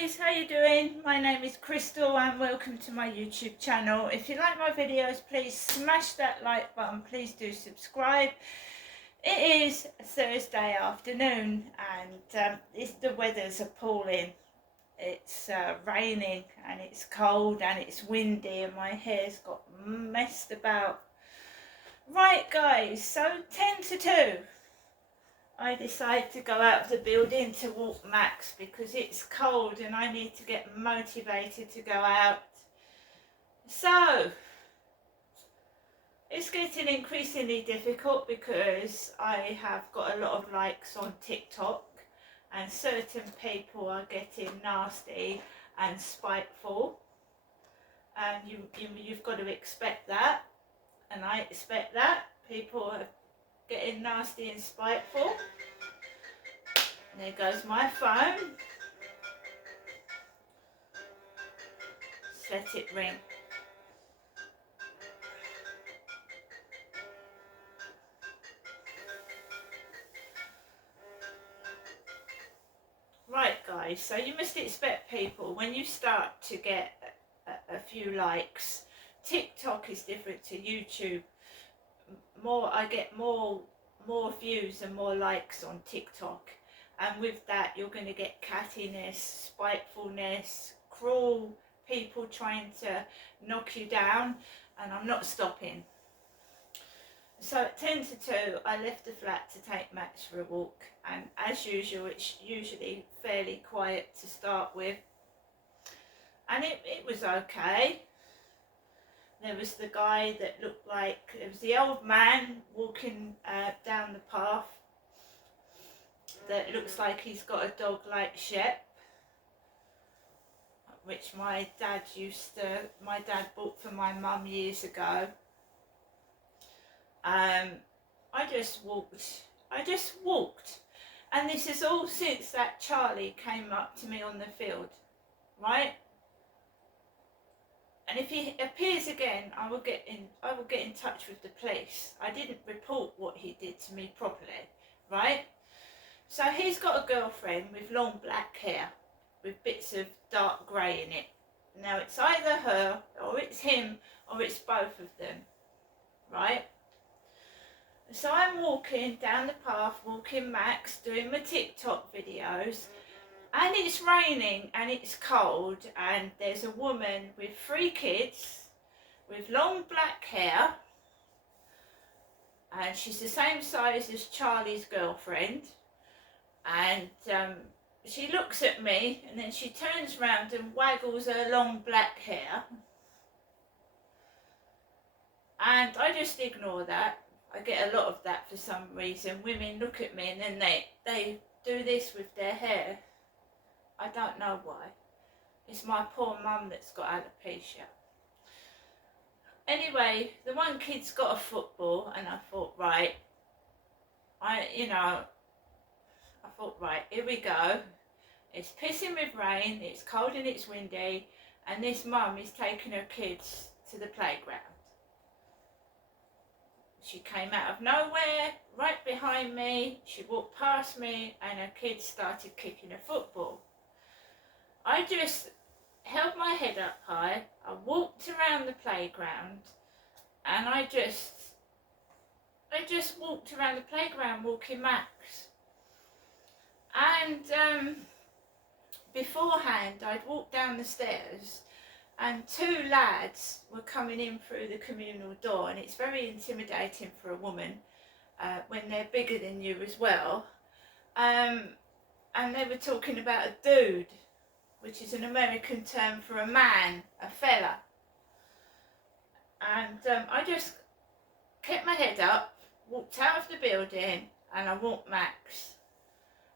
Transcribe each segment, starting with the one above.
guys, how you doing? My name is Crystal and welcome to my YouTube channel. If you like my videos, please smash that like button. Please do subscribe. It is Thursday afternoon and the weather's appalling. It's raining and it's cold and it's windy and my hair's got messed about. Right guys, so 10 to 2. I decided to go out of the building to walk Max because it's cold and I need to get motivated to go out. So, it's getting increasingly difficult because I have got a lot of likes on TikTok and certain people are getting nasty and spiteful. And you've got to expect that, and I expect that. People are getting nasty and spiteful. And there goes my phone. Let it ring. Right guys, so you must expect people, when you start to get a few likes, TikTok is different to YouTube. I get more views and more likes on TikTok, and with that you're going to get cattiness, spitefulness, cruel people trying to knock you down, and I'm not stopping. So at 10 to 2 I left the flat to take Max for a walk, and as usual it's usually fairly quiet to start with, and it was okay. There was the guy that looked like, it was the old man walking down the path that looks like he's got a dog like Shep, which my dad bought for my mum years ago. I just walked, and this is all since that Charlie came up to me on the field, right? And if he appears again, I will get in touch with the police. I didn't report what he did to me properly, right? So he's got a girlfriend with long black hair with bits of dark grey in it. Now it's either her or it's him or it's both of them, right? So I'm walking down the path, walking Max, doing my TikTok videos, and it's raining and it's cold, and there's a woman with 3 kids with long black hair, and she's the same size as Charlie's girlfriend, and she looks at me and then she turns round and waggles her long black hair, and I just ignore that. I get a lot of that for some reason. Women look at me and then they do this with their hair. I don't know why. It's my poor mum that's got alopecia. Anyway, the one kid's got a football, and I thought, right, here we go. It's pissing with rain, it's cold and it's windy, and this mum is taking her kids to the playground. She came out of nowhere, right behind me, she walked past me, and her kids started kicking a football. I just held my head up high, I walked around the playground, and I just walked around the playground walking Max. And beforehand I'd walked down the stairs and 2 lads were coming in through the communal door, and it's very intimidating for a woman when they're bigger than you as well. And they were talking about a dude, which is an American term for a man, a fella. And I just kept my head up, walked out of the building, and I walked Max.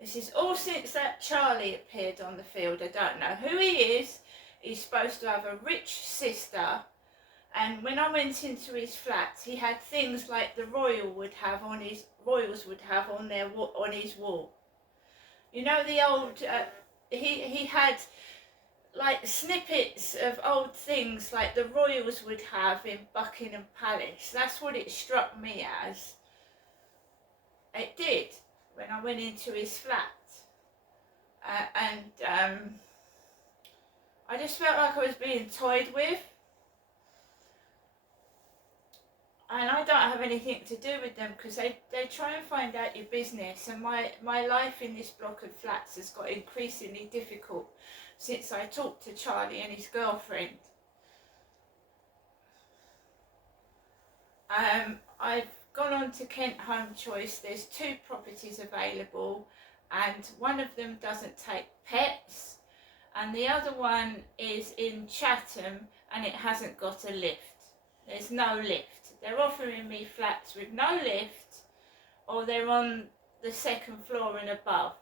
This is all since that Charlie appeared on the field. I don't know who he is. He's supposed to have a rich sister, and when I went into his flat, he had things like the royals would have on his wall. You know, the old he had like snippets of old things like the royals would have in Buckingham Palace. That's what it struck me as. It did when I went into his flat, and I just felt like I was being toyed with. And I don't have anything to do with them because they try and find out your business. And my life in this block of flats has got increasingly difficult since I talked to Charlie and his girlfriend. I've gone on to Kent Home Choice. There's 2 properties available and one of them doesn't take pets and the other one is in Chatham and it hasn't got a lift. There's no lift. They're offering me flats with no lift or they're on the 2nd floor and above.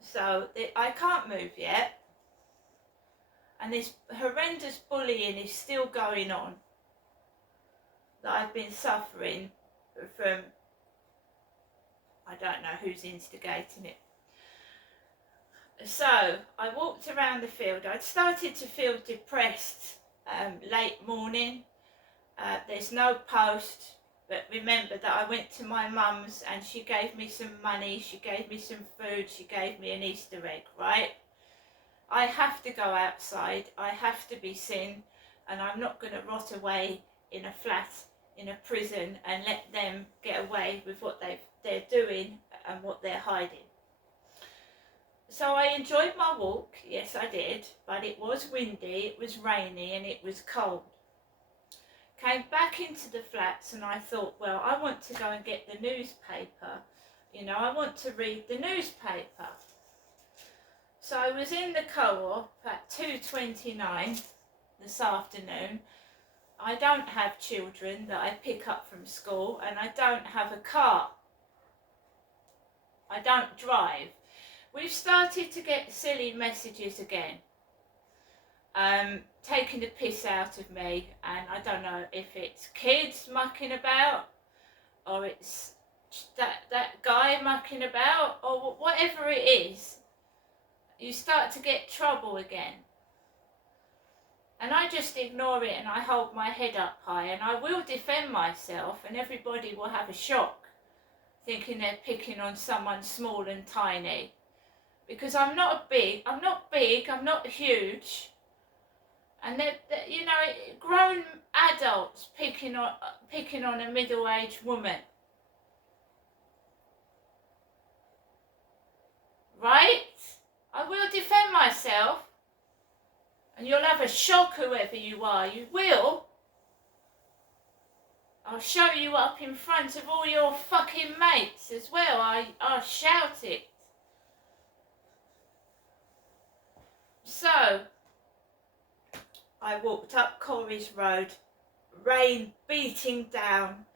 So I can't move yet and this horrendous bullying is still going on that I've been suffering from, I don't know who's instigating it. So I walked around the field. I'd started to feel depressed late morning. There's no post, but remember that I went to my mum's and she gave me some money, she gave me some food, she gave me an Easter egg, right? I have to go outside, I have to be seen, and I'm not going to rot away in a flat in a prison and let them get away with what they're doing and what they're hiding. So I enjoyed my walk, yes I did, but it was windy, it was rainy and it was cold. Came back into the flats and I thought, well, I want to go and get the newspaper, you know, I want to read the newspaper. So I was in the co-op at 2:29 this afternoon. I don't have children that I pick up from school and I don't have a car. I don't drive. We've started to get silly messages again, taking the piss out of me, and I don't know if it's kids mucking about or it's that guy mucking about or whatever it is. You start to get trouble again. And I just ignore it and I hold my head up high and I will defend myself and everybody will have a shock thinking they're picking on someone small and tiny. Because I'm not big, I'm not huge. And they're you know, grown adults picking on a middle-aged woman. Right? I will defend myself. And you'll have a shock, whoever you are, you will. I'll show you up in front of all your fucking mates as well. I'll shout it. So, I walked up Corries Road, rain beating down,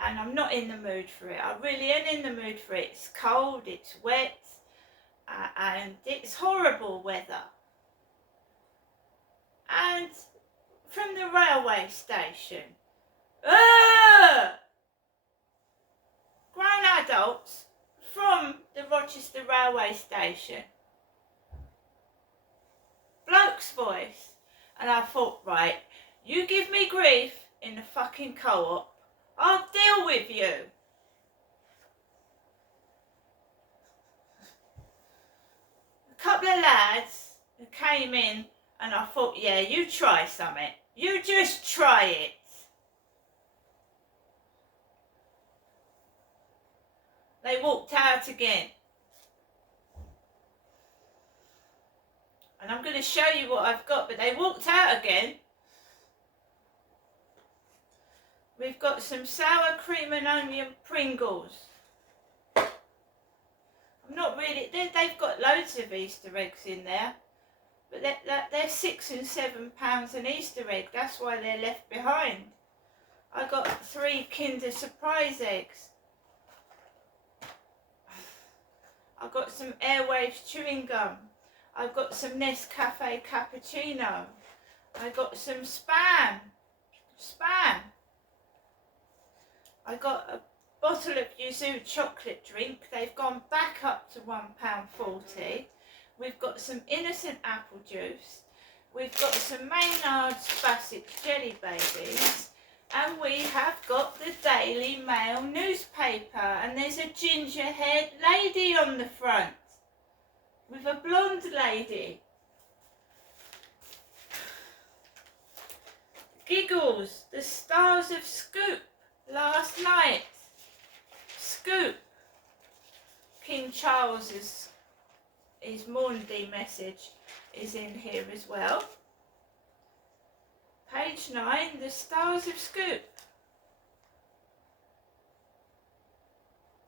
and I'm not in the mood for it. I really ain't in the mood for it. It's cold, it's wet, and it's horrible weather. And from the railway station, grown adults from the Rochester railway station, bloke's voice, and I thought, right, you give me grief in the fucking co-op, I'll deal with you. A couple of lads who came in and I thought, yeah, you try something. You just try it. They walked out again. And I'm going to show you what I've got, but they walked out again. We've got some sour cream and onion Pringles. I'm not really, they've got loads of Easter eggs in there. But they're £6 and £7 an Easter egg. That's why they're left behind. I got 3 Kinder Surprise eggs. I've got some Airwaves chewing gum. I've got some Nescafe cappuccino. I got some Spam. I got a bottle of Yuzu chocolate drink. They've gone back up to £1.40. We've got some innocent apple juice. We've got some Maynard's Classic Jelly Babies. And we have got the Daily Mail newspaper. And there's a ginger-haired lady on the front. With a blonde lady. Giggles, the stars of Scoop last night. Scoop. King Charles's his Maundy message is in here as well. Page 9, the stars of Scoop.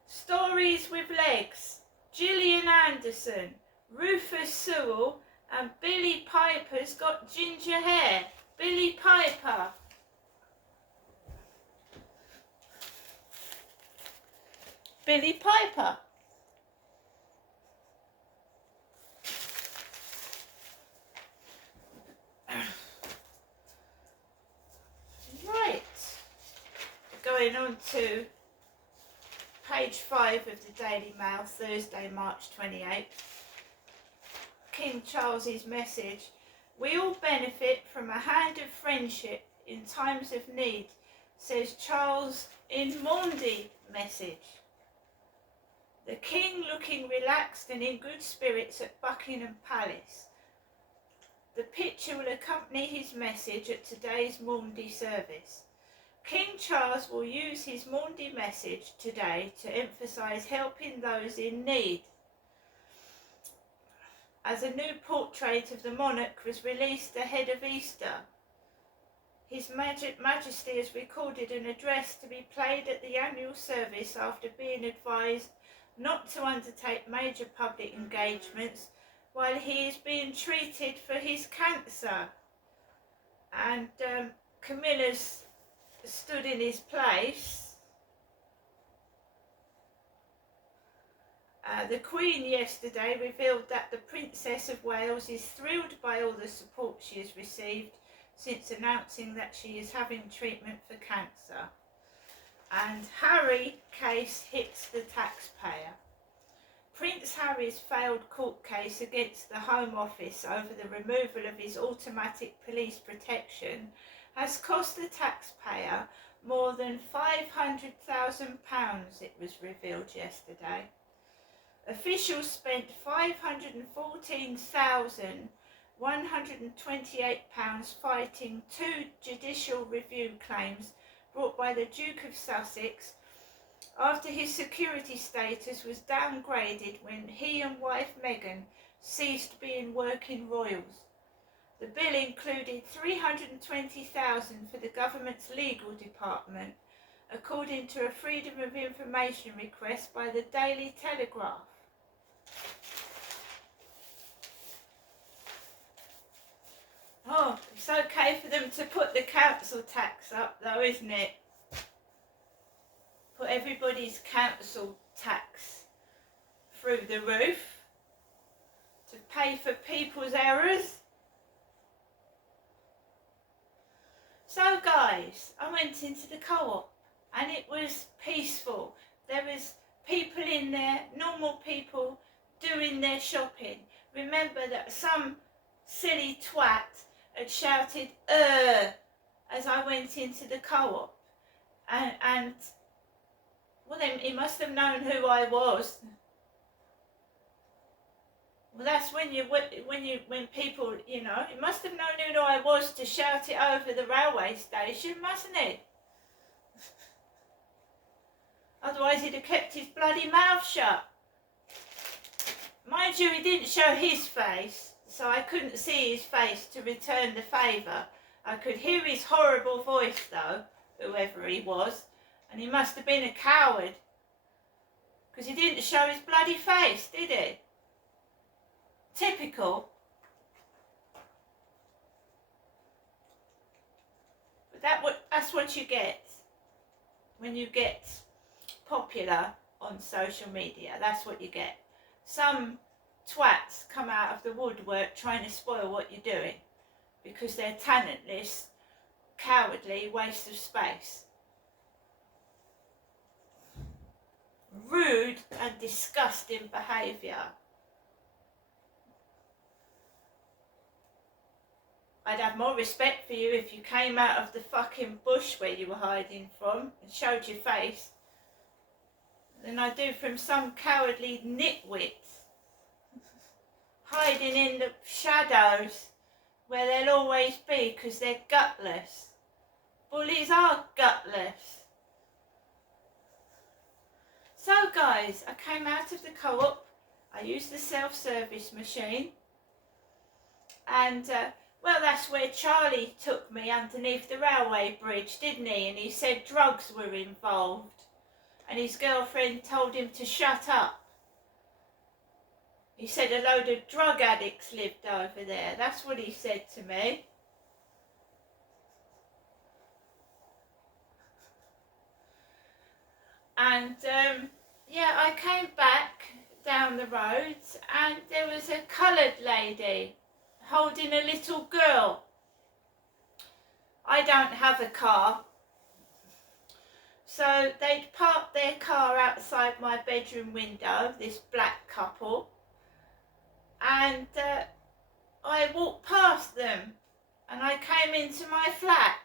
Stories with legs. Gillian Anderson, Rufus Sewell and Billy Piper's got ginger hair. Billy Piper. Billy Piper. Right. Going on to page 5 of the Daily Mail, Thursday, March 28th. King Charles's message. We all benefit from a hand of friendship in times of need, says Charles in Maundy message. The King looking relaxed and in good spirits at Buckingham Palace. The picture will accompany his message at today's Maundy service. King Charles will use his Maundy message today to emphasise helping those in need. As a new portrait of the monarch was released ahead of Easter, His Majesty has recorded an address to be played at the annual service after being advised not to undertake major public engagements while he is being treated for his cancer. And Camilla's stood in his place. The Queen yesterday revealed that the Princess of Wales is thrilled by all the support she has received since announcing that she is having treatment for cancer. And Harry case hits the taxpayer. Prince Harry's failed court case against the Home Office over the removal of his automatic police protection has cost the taxpayer more than £500,000, it was revealed yesterday. Officials spent £514,128 fighting 2 judicial review claims brought by the Duke of Sussex after his security status was downgraded when he and wife Meghan ceased being working royals. The bill included $320,000 for the government's legal department, according to a Freedom of Information request by the Daily Telegraph. Oh, it's okay for them to put the council tax up though, isn't it? Put everybody's council tax through the roof to pay for people's errors. So guys, I went into the co-op and it was peaceful. There was people in there, normal people doing their shopping. Remember that some silly twat had shouted as I went into the co-op, and well, then he must have known who I was. Well, that's when people, you know, he must have known who I was to shout it over the railway station, mustn't he? Otherwise he'd have kept his bloody mouth shut. Mind you, he didn't show his face, so I couldn't see his face to return the favour. I could hear his horrible voice though, whoever he was, and he must have been a coward, because he didn't show his bloody face, did he? Typical. But that's what you get when you get popular on social media. That's what you get. Some twats come out of the woodwork trying to spoil what you're doing because they're talentless, cowardly, waste of space. Rude and disgusting behaviour. I'd have more respect for you if you came out of the fucking bush where you were hiding from and showed your face than I do from some cowardly nitwits hiding in the shadows where they'll always be because they're gutless. Bullies are gutless. So guys, I came out of the co-op, I used the self-service machine, and well, that's where Charlie took me underneath the railway bridge, didn't he? And he said drugs were involved, and his girlfriend told him to shut up. He said a load of drug addicts lived over there. That's what he said to me. And yeah, I came back down the road and there was a coloured lady holding a little girl. I don't have a car, so they'd parked their car outside my bedroom window, this black couple, and I walked past them and I came into my flat.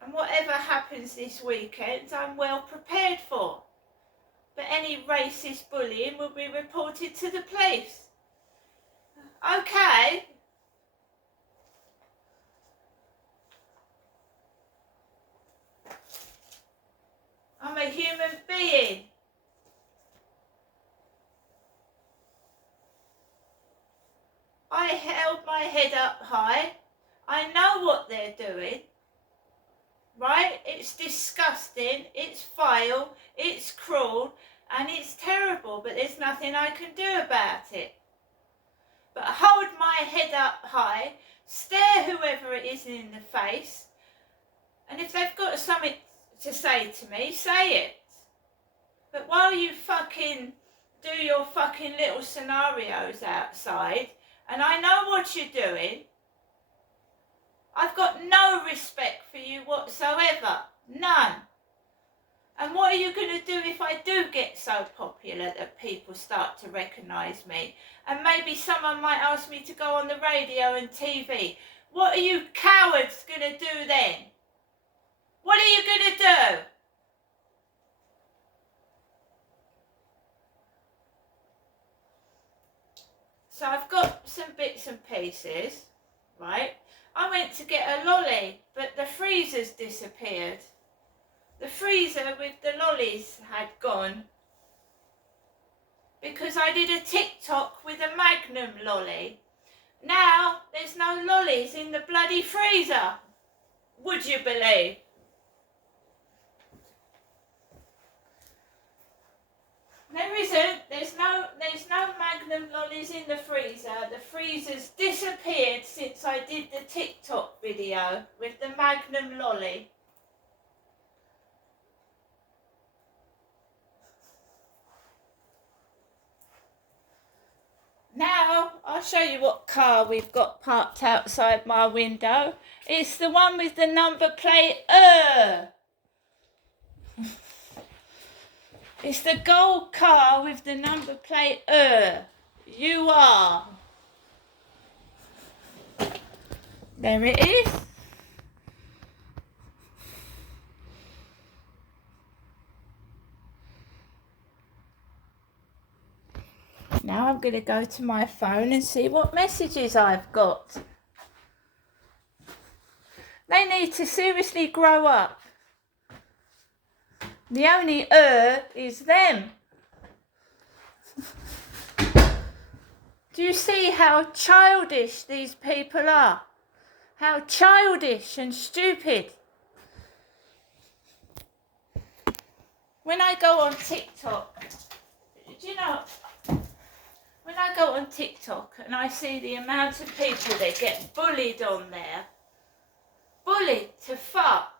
And whatever happens this weekend, I'm well prepared for. But any racist bullying will be reported to the police. Okay. I'm a human being. I held my head up high. I know what they're doing. Right? It's disgusting, it's vile, it's cruel, and it's terrible, but there's nothing I can do about it. But hold my head up high, stare whoever it is in the face, and if they've got something to say to me, say it. But while you fucking do your fucking little scenarios outside, and I know what you're doing, I've got no respect for you whatsoever. None. And what are you going to do if I do get so popular that people start to recognise me? And maybe someone might ask me to go on the radio and TV. What are you cowards going to do then? What are you going to do? So I've got some bits and pieces, right? I went to get a lolly, but the freezer's disappeared. The freezer with the lollies had gone because I did a TikTok with a Magnum lolly. Now there's no lollies in the bloody freezer. Would you believe? There isn't. There's no Magnum lollies in the freezer. The freezer's disappeared since I did the TikTok video with the Magnum lolly. Now I'll show you what car we've got parked outside my window. It's the one with the number plate It's the gold car with the number plate You are. There it is. Now I'm going to go to my phone and see what messages I've got. They need to seriously grow up. The only is them. Do you see how childish these people are? How childish and stupid. When I go on TikTok, do you know, when I go on TikTok and I see the amount of people that get bullied on there, bullied to fuck,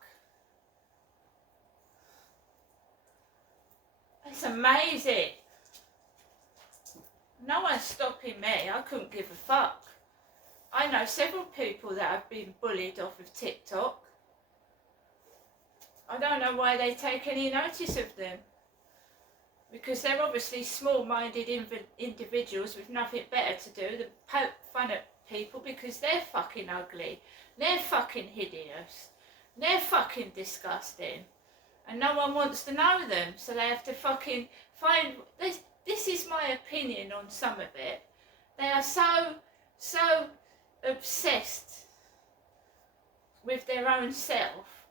it's amazing. No one's stopping me. I couldn't give a fuck. I know several people that have been bullied off of TikTok. I don't know why they take any notice of them. Because they're obviously small-minded individuals with nothing better to do than poke fun at people because they're fucking ugly. They're fucking hideous. They're fucking disgusting. And no one wants to know them, so they have to fucking find... This is my opinion on some of it. They are so obsessed with their own self.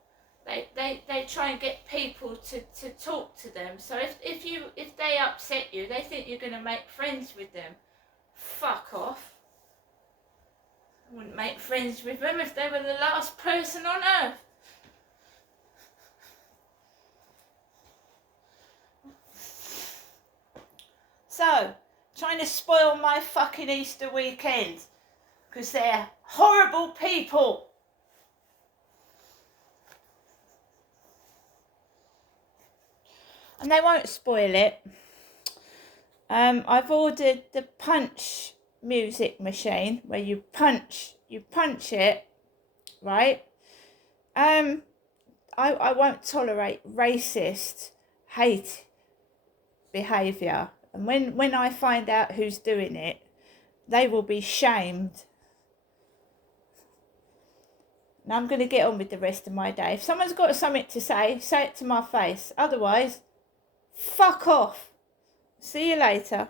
They try and get people to talk to them. So if they upset you, they think you're going to make friends with them. Fuck off. I wouldn't make friends with them if they were the last person on earth. So, trying to spoil my fucking Easter weekend because they're horrible people. And they won't spoil it. I've ordered the punch music machine where you punch it, right? I won't tolerate racist hate behaviour. And when I find out who's doing it, they will be shamed. And I'm going to get on with the rest of my day. If someone's got something to say it to my face. Otherwise, fuck off. See you later.